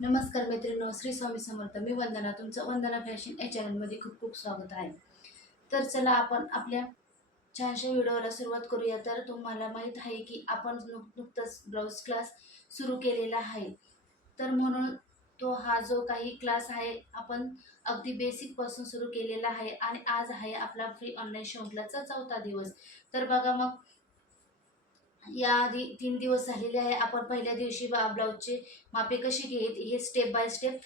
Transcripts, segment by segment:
नमस्कार मैत्रिणींनो, श्री स्वामी समर्थ. मी वंदना, तुमचं वंदना फॅशन या चॅनलमध्ये खूप खूप स्वागत आहे. तर चला आपण आपल्या छानशा व्हिडिओला सुरुवात करूया. तर तुम्हाला माहीत आहे की आपण नुकतंच ब्लाऊज क्लास सुरू केलेला आहे. तर म्हणून हा जो काही क्लास आहे आपण अगदी बेसिकपासून सुरू केलेला आहे आणि आज आहे आपला फ्री ऑनलाईन शृंखलाचा 4था दिवस. तर बघा मग याआधी 3 दिवस झालेले आहे. आपण पहिल्या दिवशी ब्लाऊजचे मापे कशी घेत हे स्टेप बाय स्टेप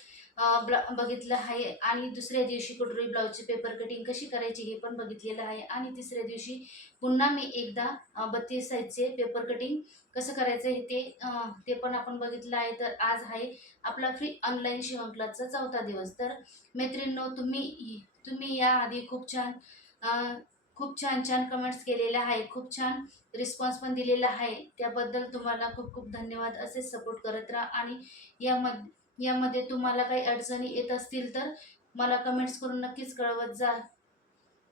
बघितलं आहे आणि दुसऱ्या दिवशी कटोरी ब्लाऊजची पेपर कटिंग कशी करायची हे पण बघितलेलं आहे आणि तिसऱ्या दिवशी पुन्हा मी एकदा 32 साईजचे पेपर कटिंग कसं करायचं हे ते पण आपण बघितलं आहे. तर आज आहे आपला फ्री ऑनलाईन शिवणक्लासचा 4था दिवस. तर मैत्रिणींनो, तुम्ही याआधी खूप छान छान कमेंट्स केलेल्या आहे, खूप छान रिस्पॉन्स पण दिलेला आहे. त्याबद्दल तुम्हाला खूप खूप धन्यवाद. असेच सपोर्ट करत राहा आणि यामध्ये तुम्हाला काही अडचणी येत असतील तर मला कमेंट्स करून नक्कीच कळवत जा.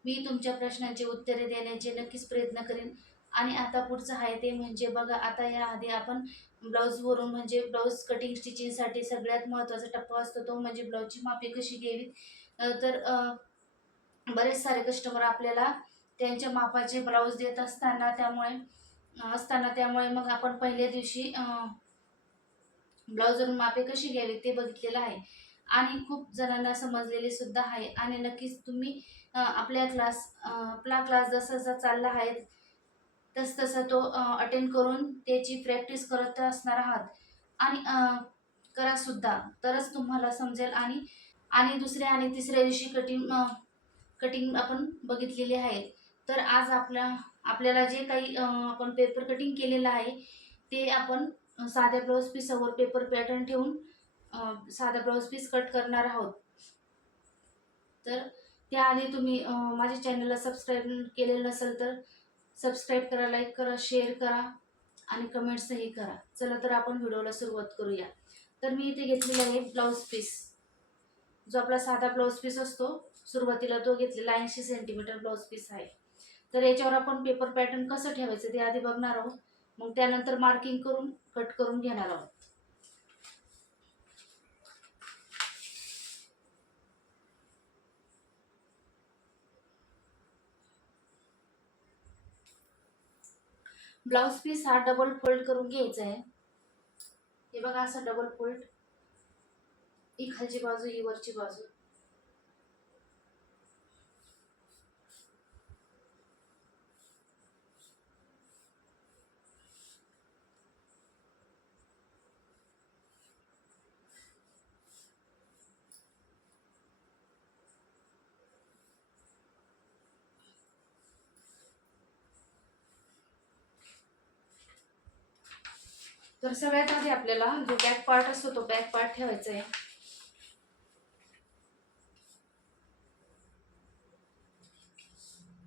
मी तुमच्या प्रश्नांची उत्तरे देण्याचे नक्कीच प्रयत्न करेन. आणि आता पुढचं आहे ते म्हणजे बघा, आता याआधी आपण ब्लाऊजवरून म्हणजे ब्लाऊज कटिंग स्टिचिंगसाठी सगळ्यात महत्त्वाचा टप्पा असतो तो म्हणजे ब्लाऊजची मापे कशी घ्यावीत. बरेच सारे कस्टमर आपल्याला त्यांच्या मापाचे ब्लाऊज देत त्यामुळे मग आपण पहिल्या दिवशी ब्लाऊजवरून मापे कशी घ्यावी ते बघितलेलं आहे आणि खूप जणांना समजलेले सुद्धा आहे. आणि नक्कीच तुम्ही आपला क्लास जसा जसा चालला आहे तसं तो अटेंड करून त्याची प्रॅक्टिस करत असणार आहात आणि करा सुद्धा, तरच तुम्हाला समजेल. आणि आणि दुसऱ्या आणि तिसऱ्या दिवशी कटिंग आपण बघितलेली आहे. तर आज आपल्याला जे काही आपण पेपर कटिंग केलेलं आहे ते आपण साध्या ब्लाऊज पीसावर पेपर पॅटर्न ठेवून साधा ब्लाऊज पीस कट करणार आहोत. तर त्याआधी तुम्ही माझ्या चॅनलला सबस्क्राईब केलेलं नसेल तर सबस्क्राईब करा, लाईक करा, शेअर करा आणि कमेंट्सही करा. चला तर आपण व्हिडिओला सुरुवात करूया. तर मी इथे घेतलेला आहे ब्लाऊज पीस, जो आपला साधा ब्लाऊज पीस असतो सुरुवातीला तो घेतलेला 80 सेंटीमीटर ब्लाऊज पीस आहे. तर याच्यावर आपण पेपर पॅटर्न कसं ठेवायचं ते आधी बघणार आहोत, मग त्यानंतर मार्किंग करून कट करून घेणार आहोत. ब्लाऊज पीस हा डबल फोल्ड करून घ्यायचा आहे. हे बघा, असं डबल फोल्ड, ही खालची बाजू ही वरची बाजू. तर सगळ्यात आधी आपल्याला जो बॅक पार्ट असतो तो बॅक पार्ट ठेवायचा आहे.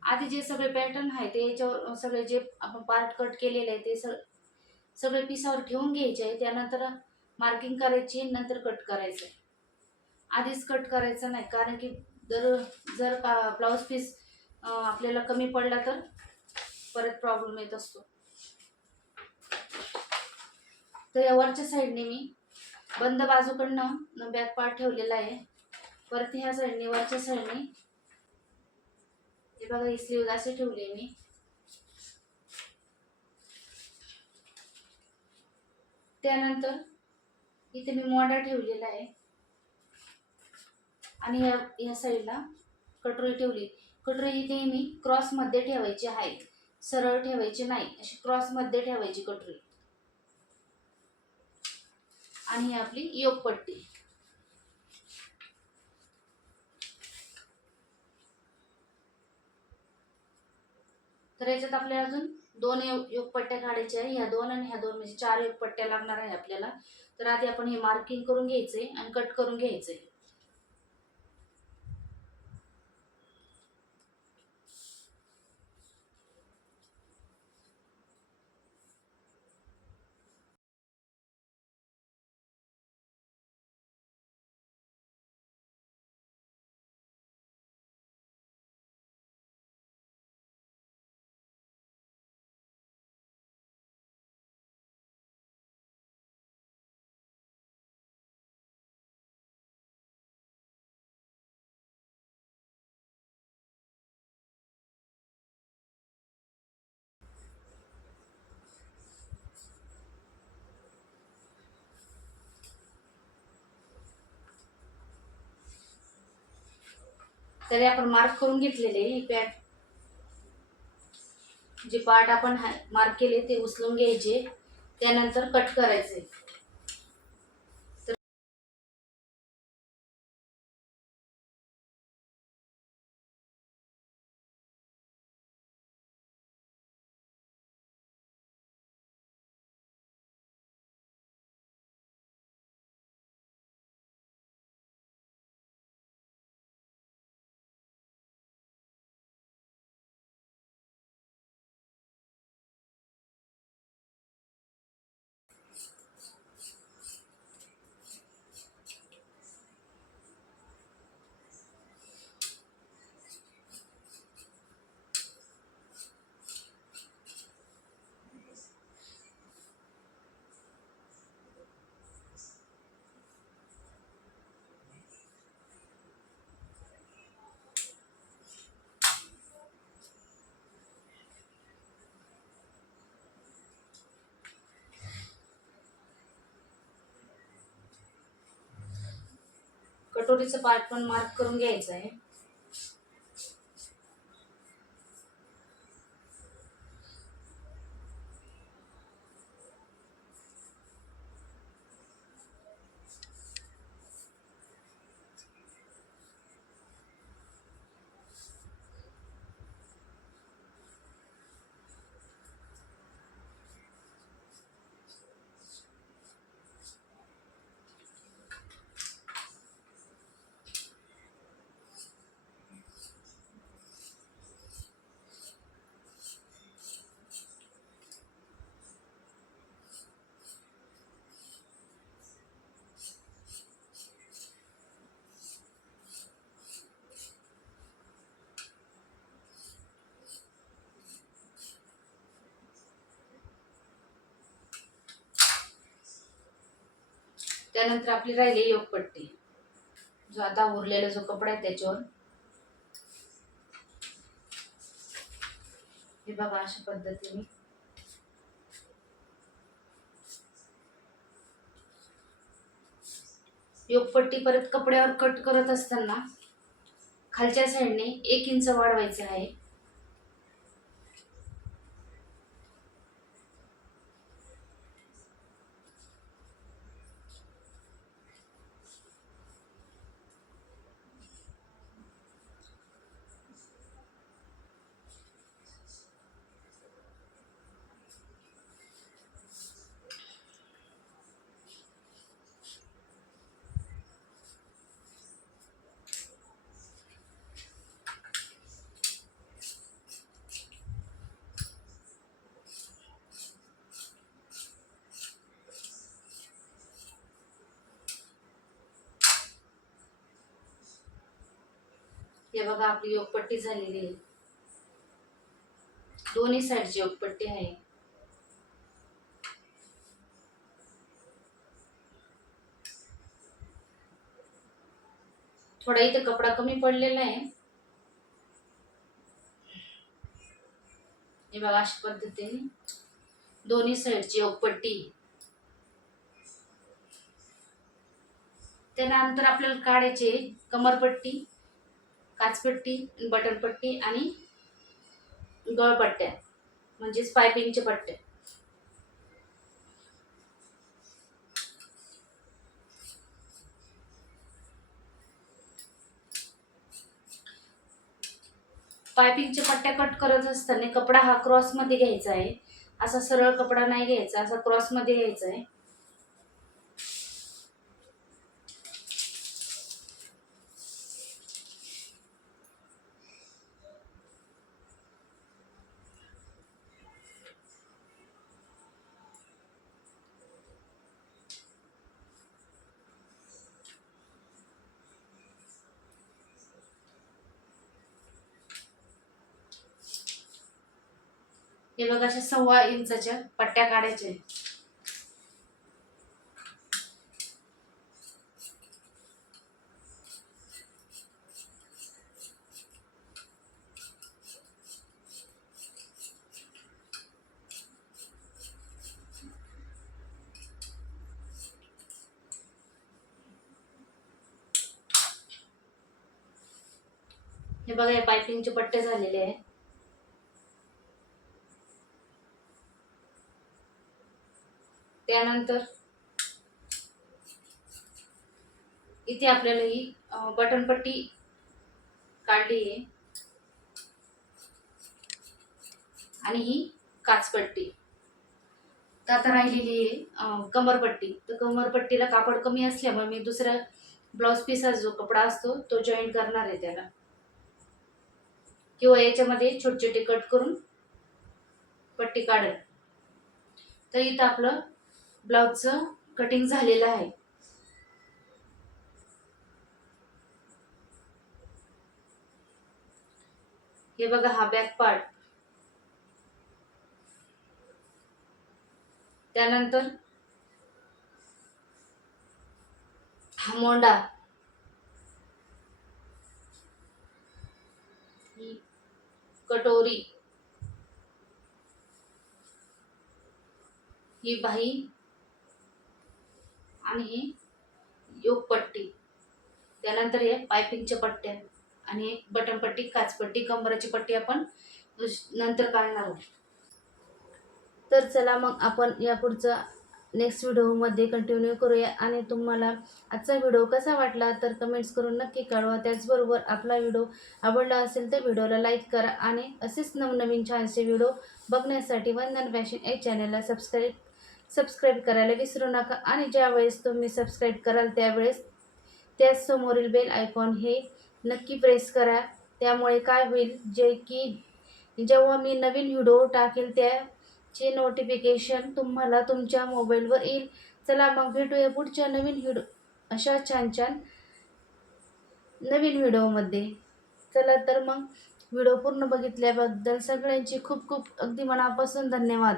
आधी जे सगळे पॅटर्न आहे ते याच्यावर सगळे जे आपण पार्ट कट केलेले आहे ते सगळे पिसावर ठेवून घ्यायचे आहे. त्यानंतर मार्किंग करायची, नंतर कट करायचं. आधीच कट करायचं नाही, कारण की जर ब्लाऊज पीस आपल्याला कमी पडला तर परत प्रॉब्लेम येत असतो. तर या वरच्या साईडने मी बंद बाजूकडनं बॅक पार्ट ठेवलेला आहे. परत ह्या साईडने वरच्या साईडने हे बघा, ही स्लीव्ह असे ठेवले मी. त्यानंतर इथे मी मोडा ठेवलेला आहे आणि या साईडला कटोरी ठेवली. कटोरी इथे मी क्रॉस मध्ये ठेवायची आहे, सरळ ठेवायची नाही, अशी क्रॉस मध्ये ठेवायची कटोरी. आणि ही आपली योगपट्टी. तर याच्यात आपल्याला अजून 2 योगपट्ट्या काढायच्या आहे. ह्या 2 आणि ह्या 2 म्हणजे 4 योगपट्ट्या लागणार आहे आपल्याला. तर आधी आपण हे मार्किंग करून घ्यायचंय आणि कट करून घ्यायचंय. तरी आपण मार्क करून घेतलेले ही पॅट, जे पार्ट आपण मार्क केले ते उचलून घ्यायचे, त्यानंतर कट करायचे. कटोरीचं पार्ट पण मार्क करून घ्यायचं आहे. त्यानंतर आपली राहिली योगपट्टी, जो आता उरलेला जो कपडा आहे त्याच्यावर हे बघा अशा पद्धतीने योगपट्टी परत कपड्यावर कट करत असताना खालच्या साईडने 1 इंच वाढवायचे आहे. हे बघा आपली योगपट्टी झालेली आहे. दोन्ही साईडची योगपट्टी आहे. थोडा इथे कपडा कमी पडलेला आहे. हे बघा अशा पद्धतीने दोन्ही साईडची योगपट्टी. त्यानंतर आपल्याला काढायचे कमरपट्टी, काचपट्टी, बटनपट्टी आणि गळपट्ट्या म्हणजेच पायपिंगच्या पट्ट्या. पायपिंगच्या पट्ट्या कट करत असताना कपडा हा क्रॉस मध्ये घ्यायचा आहे. असा सरळ कपडा नाही घ्यायचा, असा क्रॉस मध्ये घ्यायचा आहे. हे बघा अशा 1.25 इंचाच्या पट्ट्या काढायच्या. हे बघा, हे पायपिंगचे पट्टे झालेले आहे. त्यानंतर इथे आपल्याला ही बटन पट्टी काढली आहे आणि ही काचपट्टी. तर आता राहिलेली आहे कमरपट्टी. तर कमरपट्टीला कापड कमी असल्यामुळे मी दुसरा ब्लाउज पीसचा जो कपडा असतो तो जॉईन करणार आहे त्याला, किंवा याच्यामध्ये छोटे छोटे कट करून पट्टी काढेल. तर इथं आपलं ब्लाउजचं कटिंग झालेलं आहे. हे बघा, हा बॅक पार्ट. त्यानंतर हा मोंडा, ही कटोरी, ही बाही आणि ही योगपट्टी. त्यानंतर हे पायपिंगच्या पट्ट्या आणि बटन पट्टी, काचपट्टी, कंबराची पट्टी आपण नंतर काढणार आहोत. तर चला मग आपण या पुढचा नेक्स्ट व्हिडिओमध्ये कंटिन्यू करूया. आणि तुम्हाला आजचा व्हिडिओ कसा वाटला तर कमेंट्स करून नक्की कळवा. त्याचबरोबर आपला व्हिडिओ आवडला असेल तर व्हिडिओला लाईक करा आणि असेच नवनवीन छानसे व्हिडिओ बघण्यासाठी वंदन फॅशन या चॅनलला सबस्क्राईब करायला विसरू नका. आणि ज्यावेळेस तुम्ही सबस्क्राईब कराल त्यावेळेस त्याच समोरील बेल आयकॉन हे नक्की प्रेस करा. त्यामुळे काय होईल, जे की जेव्हा मी नवीन व्हिडिओ टाकेल त्याचे नोटिफिकेशन तुम्हाला तुमच्या मोबाईलवर येईल. चला मग भेटूया पुढच्या नवीन व्हिडिओ अशा छान छान नवीन व्हिडिओमध्ये. चला तर मग व्हिडिओ पूर्ण बघितल्याबद्दल सगळ्यांची खूप खूप अगदी मनापासून धन्यवाद.